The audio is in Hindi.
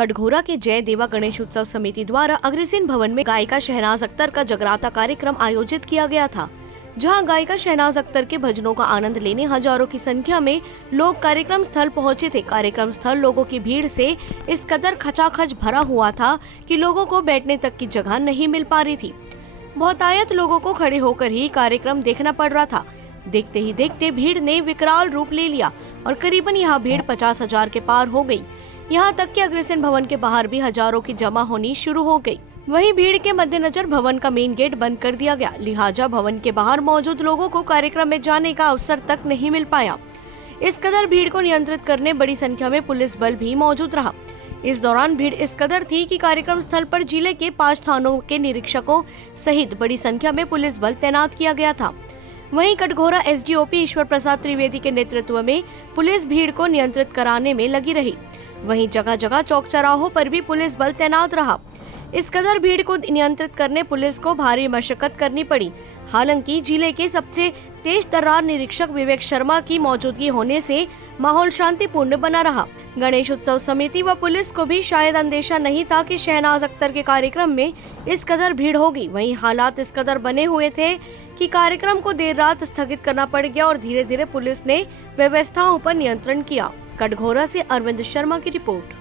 कटघोरा के जय देवा गणेश उत्सव समिति द्वारा अग्रसेन भवन में गायिका शहनाज अख्तर का जगराता कार्यक्रम आयोजित किया गया था, जहां गायिका शहनाज अख्तर के भजनों का आनंद लेने हजारों की संख्या में लोग कार्यक्रम स्थल पहुंचे थे। कार्यक्रम स्थल लोगों की भीड़ से इस कदर खचाखच भरा हुआ था कि लोगों को बैठने तक की जगह नहीं मिल पा रही थी। बहुतायत लोगों को खड़े होकर ही कार्यक्रम देखना पड़ रहा था। देखते ही देखते भीड़ ने विकराल रूप ले लिया और करीबन यह भीड़ 50,000 के पार हो गई। यहाँ तक कि अग्रसेन भवन के बाहर भी हजारों की जमा होनी शुरू हो गई। वहीं भीड़ के मद्देनजर भवन का मेन गेट बंद कर दिया गया, लिहाजा भवन के बाहर मौजूद लोगों को कार्यक्रम में जाने का अवसर तक नहीं मिल पाया। इस कदर भीड़ को नियंत्रित करने बड़ी संख्या में पुलिस बल भी मौजूद रहा। इस दौरान भीड़ इस कदर थी कि कार्यक्रम स्थल पर जिले के 5 थानों के निरीक्षकों सहित बड़ी संख्या में पुलिस बल तैनात किया गया था। वहीं कटघोरा एसडीओपी ईश्वर प्रसाद त्रिवेदी के नेतृत्व में पुलिस भीड़ को नियंत्रित कराने में लगी रही। वहीं जगह जगह चौक चौराहों पर भी पुलिस बल तैनात रहा। इस कदर भीड़ को नियंत्रित करने पुलिस को भारी मशक्कत करनी पड़ी। हालांकि जिले के सबसे तेज तर्रार निरीक्षक विवेक शर्मा की मौजूदगी होने से माहौल शांतिपूर्ण बना रहा। गणेश उत्सव समिति व पुलिस को भी शायद अंदेशा नहीं था कि शहनाज अख्तर के कार्यक्रम में इस कदर भीड़ होगी। वहीं हालात इस कदर बने हुए थे कि कार्यक्रम को देर रात स्थगित करना पड़ गया और धीरे धीरे पुलिस ने व्यवस्थाओं पर नियंत्रण किया। कटघोरा से अरविंद शर्मा की रिपोर्ट।